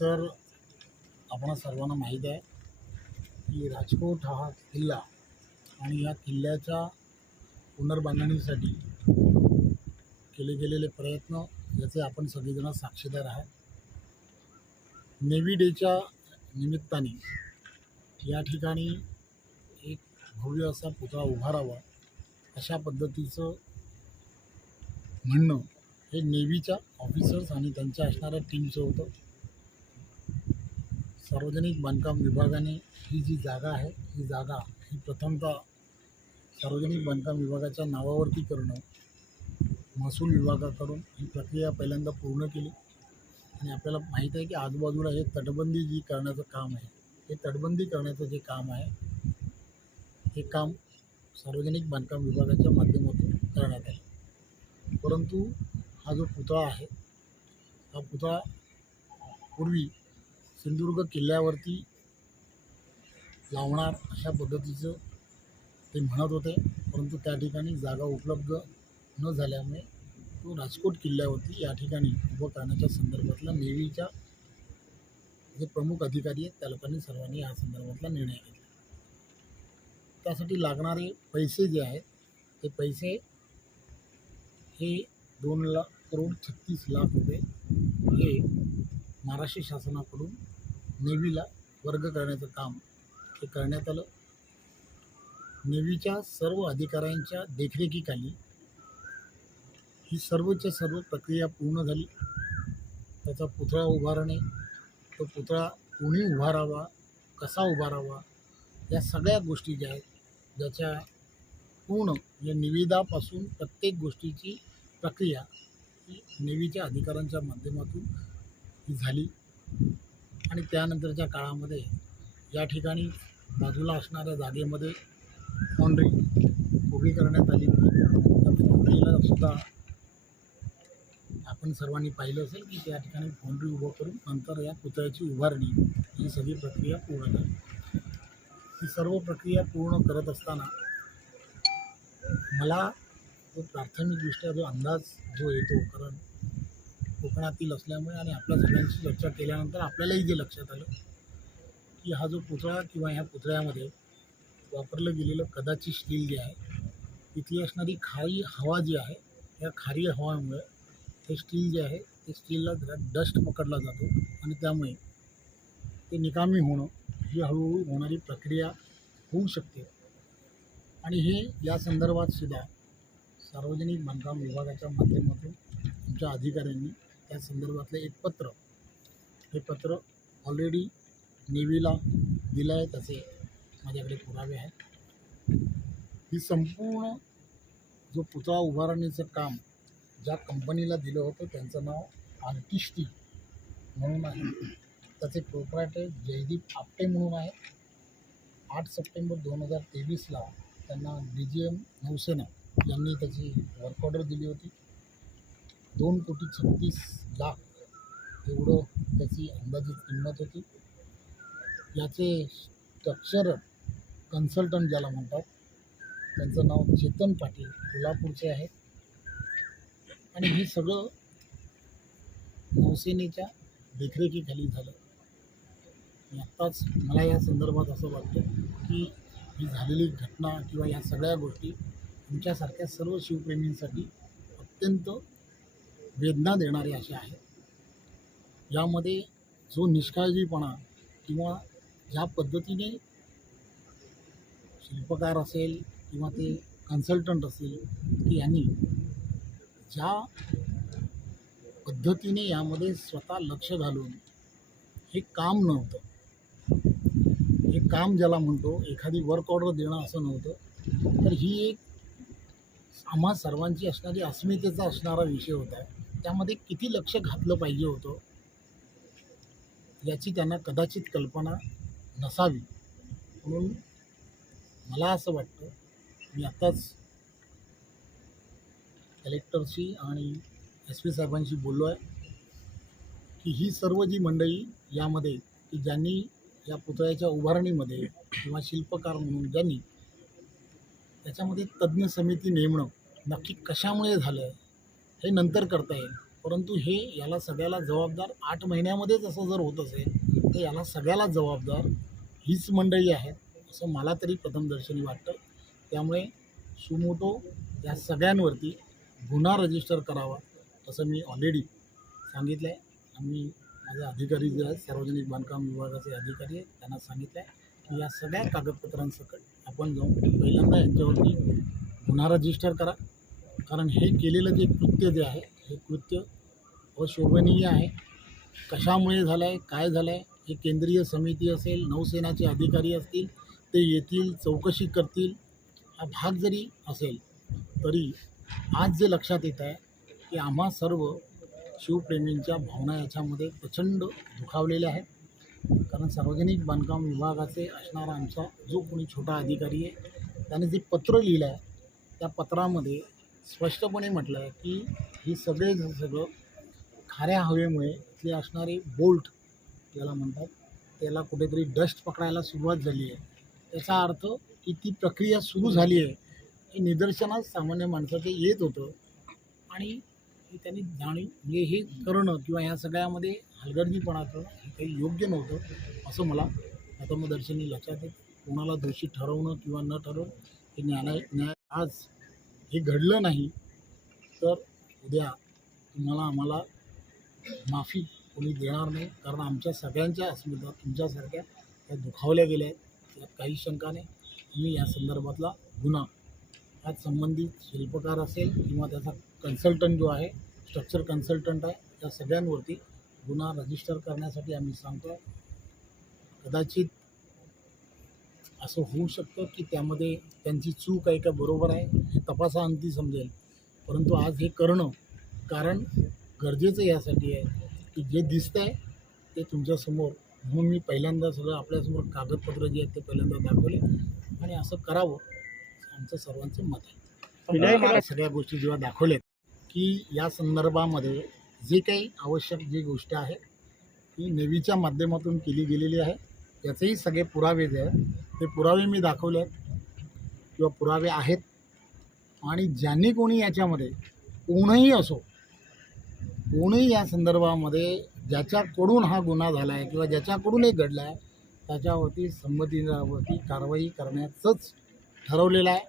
तर आपण सर्वांना माहीत आहे की राजकोट हा किल्ला आणि या किल्ल्याच्या पुनर्बांधणीसाठी केले गेलेले प्रयत्न याचे आपण सगळेजण साक्षीदार आहात. नेव्ही डेच्या निमित्ताने या ठिकाणी एक भव्य असा पुतळा उभारावा अशा पद्धतीचं म्हणणं हे नेव्हीच्या ऑफिसर्स आणि त्यांच्या असणाऱ्या टीमचं होतं. सार्वजनिक बांधकाम विभागाने ही जी जागा आहे ही जागा ही प्रथमतः सार्वजनिक बांधकाम विभागाच्या नावावरती करणं महसूल विभागाकडून ही प्रक्रिया पहिल्यांदा पूर्ण केली. आणि आपल्याला माहीत आहे की आजूबाजूला हे तटबंदी जी करण्याचं काम आहे हे तटबंदी करण्याचं जे काम आहे हे काम सार्वजनिक बांधकाम विभागाच्या माध्यमातून करण्यात आले. परंतु हा जो पुतळा आहे हा पुतळा पूर्वी सिंधुदुर्ग किल्ल्यावरती लावणार अशा पद्धतीचं ते म्हणत होते. परंतु त्या ठिकाणी जागा उपलब्ध न झाल्यामुळे तो राजकोट किल्ल्यावरती या ठिकाणी उभं करण्याच्या संदर्भातला नेव्हीच्या जे प्रमुख अधिकारी आहेत त्या लोकांनी सर्वांनी या संदर्भातला निर्णय घेतला. त्यासाठी लागणारे पैसे जे आहेत ते पैसे हे दोन लाख करोड छत्तीस लाख रुपये हे महाराष्ट्र शासनाकडून नेव्हीला वर्ग करण्याचं काम हे करण्यात आलं. नेव्हीच्या सर्व अधिकाऱ्यांच्या देखरेखीखाली ही सर्वच्या सर्व प्रक्रिया पूर्ण झाली. त्याचा पुतळा उभारणे तो पुतळा कोणी उभारावा कसा उभारावा या सगळ्या गोष्टी ज्या आहेत ज्याच्या पूर्ण या निविदापासून प्रत्येक गोष्टीची प्रक्रिया ही नेव्हीच्या अधिकाऱ्यांच्या माध्यमातून ही झाली. आणि त्यानंतरच्या काळामध्ये या ठिकाणी बाजूला असणाऱ्या जागेमध्ये फाउंड्री उभी करण्यात आली. त्या फाउंड्रीला सुद्धा आपण सर्वांनी पाहिलं असेल की त्या ठिकाणी फाउंड्री उभं करून नंतर या पुतळ्याची उभारणी ही सगळी प्रक्रिया पूर्ण झाली. ही सर्व प्रक्रिया पूर्ण करत असताना मला जो प्राथमिकदृष्ट्या जो अंदाज जो येतो कारण कोकणातील असल्यामुळे आणि आपल्या सगळ्यांशी चर्चा केल्यानंतर आपल्यालाही जे लक्षात आलं की हा जो पुतळा किंवा ह्या पुतळ्यामध्ये वापरलं गेलेलं कदाचित स्टील जे आहे तिथली असणारी खारी हवा जी आहे या खारी हवामुळे हे स्टील जे आहे ते स्टीलला जरा डस्ट पकडला जातो आणि त्यामुळे ते निकामी होणं ही हळूहळू होणारी प्रक्रिया होऊ शकते. आणि हे या संदर्भात सुद्धा सार्वजनिक बांधकाम विभागाच्या माध्यमातून आमच्या अधिकाऱ्यांनी त्या संदर्भातलं एक पत्र. हे पत्र ऑलरेडी नेव्हीला दिलं आहे त्याचे माझ्याकडे पुरावे आहेत. ही संपूर्ण जो पुतळा उभारणीचं काम ज्या कंपनीला दिलं होतं त्यांचं नाव आर्टिस्टी म्हणून आहे. त्याचे प्रोप्रायटर जयदीप आपटे म्हणून आहे आठ सप्टेंबर दोन हजार तेवीसला त्यांना डी जी एम नौसेना यांनी त्याची वर्क ऑर्डर दिली होती. दोन कोटी छत्तीस लाख एवढं त्याची अंदाजित किंमत होती. याचे स्ट्रक्चर कन्सल्टंट ज्याला म्हणतात त्यांचं नाव चेतन पाटील कोल्हापूरचे आहे. आणि हे सगळं नौसेनेच्या देखरेखीखाली झालं. आत्ताच मला या संदर्भात असं वाटतं की ही झालेली घटना किंवा या सगळ्या गोष्टी तुमच्यासारख्या सर्व शिवप्रेमींसाठी अत्यंत वेदना देणारे असे आहेत. यामध्ये जो निष्काळजीपणा किंवा ज्या पद्धतीने शिल्पकार असेल किंवा ते कन्सल्टंट असेल की यांनी ज्या पद्धतीने यामध्ये स्वतः लक्ष घालून हे काम नव्हतं. हे काम ज्याला म्हणतो एखादी वर्क ऑर्डर देणं असं नव्हतं. तर ही एक आम्हा सर्वांची असणारी अस्मितेचा असणारा विषय होता. त्यामध्ये किती लक्ष घातलं पाहिजे होतं याची त्यांना कदाचित कल्पना नसावी. म्हणून मला असं वाटतं मी आत्ताच कलेक्टरशी आणि एस पी साहेबांशी बोललो आहे की ही सर्व जी मंडळी यामध्ये की ज्यांनी या पुतळ्याच्या उभारणीमध्ये किंवा शिल्पकार म्हणून ज्यांनी त्याच्यामध्ये तज्ज्ञ समिती नेमणं नक्की कशामुळे झालं आहे हे नंतर करता येईल. परंतु हे याला सगळ्याला जबाबदार आठ महिन्यामध्येच असं जर होत असेल तर याला सगळ्याला जबाबदार हीच मंडळी आहेत असं मला तरी प्रथमदर्शनी वाटतं. त्यामुळे सुमोटो या सगळ्यांवरती गुन्हा रजिस्टर करावा असं मी ऑलरेडी सांगितलं आहे आम्ही माझे अधिकारी जे आहेत सार्वजनिक बांधकाम विभागाचे अधिकारी आहेत त्यांना सांगितलं आहे की या सगळ्या कागदपत्रांसकट आपण जाऊन पहिल्यांदा यांच्यावरती गुन्हा रजिस्टर करा. कारण हे केलेलं जे कृत्य जे आहे हे कृत्य अशोभनीय आहे. कशामुळे झालं आहे काय झालं आहे हे केंद्रीय समिती असेल नौसेनाचे अधिकारी असतील ते येतील चौकशी करतील हा भाग जरी असेल तरी आज जे लक्षात येत आहे की आम्हा सर्व शिवप्रेमींच्या भावना याच्यामध्ये प्रचंड दुखावलेल्या आहेत. कारण सार्वजनिक बांधकाम विभागाचे असणारा आमचा जो कोणी छोटा अधिकारी आहे त्याने जे पत्र लिहिलं आहे त्या पत्रामध्ये स्पष्टपणे म्हटलं की हे सगळे सगळं खाऱ्या हवेमुळे इथले असणारे बोल्ट त्याला म्हणतात त्याला कुठेतरी डस्ट पकडायला सुरुवात झाली आहे. त्याचा अर्थ की ती प्रक्रिया सुरू झाली आहे. हे निदर्शनात सामान्य माणसाचे येत होतं आणि त्यांनी जाणीव म्हणजे हे करणं किंवा ह्या सगळ्यामध्ये हलगर्जीपणाचं हे काही योग्य नव्हतं असं मला प्रथमदर्शनी लक्षात येत. कोणाला दोषी ठरवणं किंवा न ठरवणं हे न्यायालय न्याय आज हे घडलं नाही तर उद्या तुम्हाला आम्हाला माफी कोणी देणार नाही. कारण आमच्या सगळ्यांच्या अस्मिता तुमच्यासारख्या त्या दुखावल्या गेल्या आहेत. यात काही शंका नाही. मी या संदर्भातला गुन्हा यात संबंधित शिल्पकार असेल किंवा त्याचा कन्सल्टंट जो आहे स्ट्रक्चर कन्सल्टंट आहे त्या सगळ्यांवरती गुन्हा रजिस्टर करण्यासाठी आम्ही सांगतो कदाचित असं होऊ शकतं की त्यामध्ये त्यांची चूक आहे का बरोबर आहे हे तपासाअंती समजेल. परंतु आज हे करणं कारण गरजेचं यासाठी आहे की जे दिसतं आहे ते तुमच्यासमोर. म्हणून मी पहिल्यांदा सगळं आपल्यासमोर कागदपत्र जे आहेत ते पहिल्यांदा दाखवले आणि असं करावं आमचं सर्वांचं मत आहे. सगळ्या गोष्टी जेव्हा दाखवल्यात की या संदर्भामध्ये जे काही आवश्यक जी गोष्ट आहे ती नेव्हीच्या माध्यमातून केली गेलेली आहे. याचेही सगळे पुरावे जे आहेत ते पुरावे मी दाखवले आहेत. किंवा पुरावे आहेत. आणि ज्यांनी कोणी याच्यामध्ये कोणही असो कोणीही या संदर्भामध्ये ज्याच्याकडून हा गुन्हा झाला आहे किंवा ज्याच्याकडूनही घडला आहे त्याच्यावरती संमतीवरती कारवाई करण्याचंच ठरवलेलं आहे.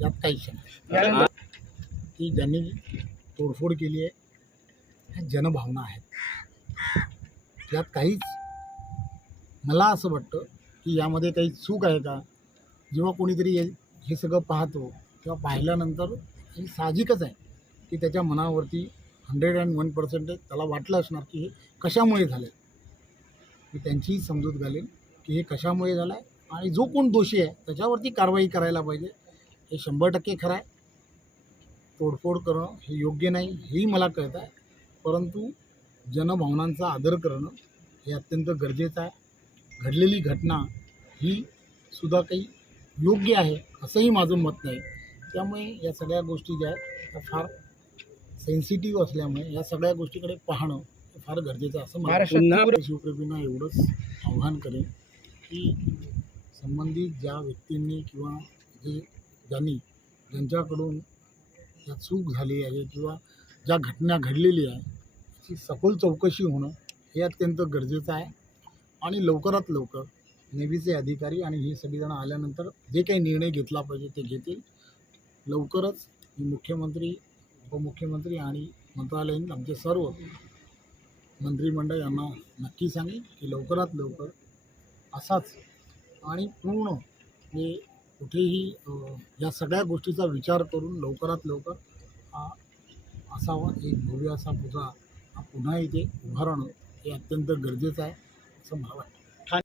यात काही शंका नाही. की ज्यांनी तोडफोड केली आहे ह्या जनभावना आहेत. यात काहीच मला असं वाटतं की यामध्ये काही चूक आहे का? जेव्हा कोणीतरी हे हे सगळं पाहतो किंवा पाहिल्यानंतर हे साहजिकच आहे की त्याच्या मनावरती हंड्रेड अँड वन पर्सेंटेज त्याला वाटलं असणार की हे कशामुळे झालं मी त्यांचीही समजूत घालेन की हे कशामुळे झालं आहे आणि जो कोण दोषी आहे त्याच्यावरती कारवाई करायला पाहिजे. हे शंभर टक्के खरं आहे. तोडफोड करणं हे योग्य नाही हेही मला कळत आहे परंतु जनभावनांचा आदर करणं हे अत्यंत गरजेचं आहे. घडलेली घटना ही सुद्धा काही योग्य आहे असंही माझं मत नाही त्यामुळे या सगळ्या गोष्टी ज्या आहेत त्या फार सेन्सिटिव्ह असल्यामुळे या सगळ्या गोष्टीकडे पाहणं हे फार गरजेचं असं मला वाटतं. शिवप्रेमींना एवढंच आव्हान करेन की संबंधित ज्या व्यक्तींनी किंवा जे ज्यांनी ज्यांच्याकडून या चूक झाली आहे किंवा ज्या घटना घडलेली आहे त्याची सखोल चौकशी होणं हे अत्यंत गरजेचं आहे आणि लवकरात लवकर नेव्हीचे अधिकारी आणि हे सगळीजणं आल्यानंतर जे काही निर्णय घेतला पाहिजे ते घेतील. लवकरच मुख्यमंत्री उपमुख्यमंत्री आणि मंत्रालयीन आमचे सर्व मंत्रिमंडळ यांना नक्की सांगेन की लवकरात लवकर असाच आणि पूर्ण हे कुठेही या सगळ्या गोष्टीचा विचार करून लवकरात लवकर हा असावा एक भव्य असा पुतळा हा पुन्हा इथे उभारणं हे अत्यंत गरजेचं आहे. असं मला वाटतं